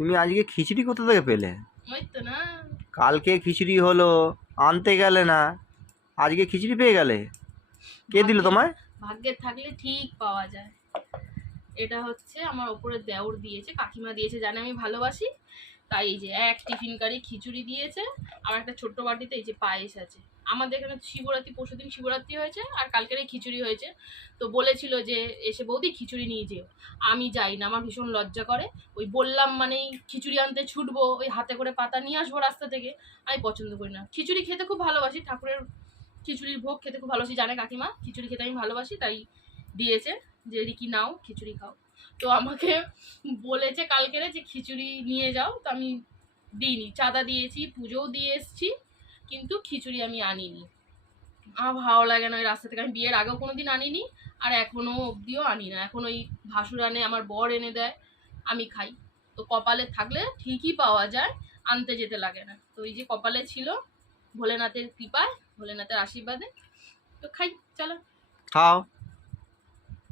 তুমি আজকে খিচুড়ি কোথা থেকে পেলে? ওই তো না, কালকে খিচুড়ি হলো, আনতে গেলে না, আজকে খিচুড়ি পেয়ে গেলে? কে দিল ভাগ্যে তোমায়? ভাগ্যে থাকলে ঠিক পাওয়া যায়। এটা হচ্ছে আমার ওপরে দেওর দিয়েছে, কাকিমা দিয়েছে, জানে আমি ভালোবাসি, তাই এই যে এক টিফিন কারি খিচুড়ি দিয়েছে, আর একটা ছোট্ট বাটিতে এই যে পায়েস আছে। আমাদের এখানে শিবরাত্রি, পরশুদিন শিবরাত্রি হয়েছে, আর কালকের এই খিচুড়ি হয়েছে। তো বলেছিল যে এসে বৌদি খিচুড়ি নিয়ে যেও। আমি যাই না, আমার ভীষণ লজ্জা করে। ওই বললাম মানেই খিচুড়ি আনতে ছুটবো, ওই হাতে করে পাতা নিয়ে আসবো রাস্তা থেকে, আমি পছন্দ করি না। খিচুড়ি খেতে খুব ভালোবাসি, ঠাকুরের খিচুড়ির ভোগ খেতে খুব ভালোবাসি, জানে কাকিমা খিচুড়ি খেতে আমি ভালোবাসি, তাই দিয়েছে যে রিকি নাও খিচুড়ি খাও। তো আমাকে বলেছে কালকেরে যে খিচুড়ি নিয়ে যাও, তো আমি দিইনি। চাঁদা দিয়েছি, পুজোও দিয়ে এসছি, কিন্তু খিচুড়ি আমি আনিনি। আমার ভালো লাগে না ওই রাস্তা থেকে, আমি বিয়ের আগেও কোনোদিন আনিনি, আর এখনো অবধিও আনি না। এখন ওই ভাসুর আনে, আমার বর এনে দেয়, আমি খাই। তো কপালে থাকলে ঠিকই পাওয়া যায়, আনতে যেতে লাগে না। তো এই যে কপালে ছিল, ভোলেনাথের কৃপায়, ভোলেনাথের আশীর্বাদে, তো খাই, চলো। খাও।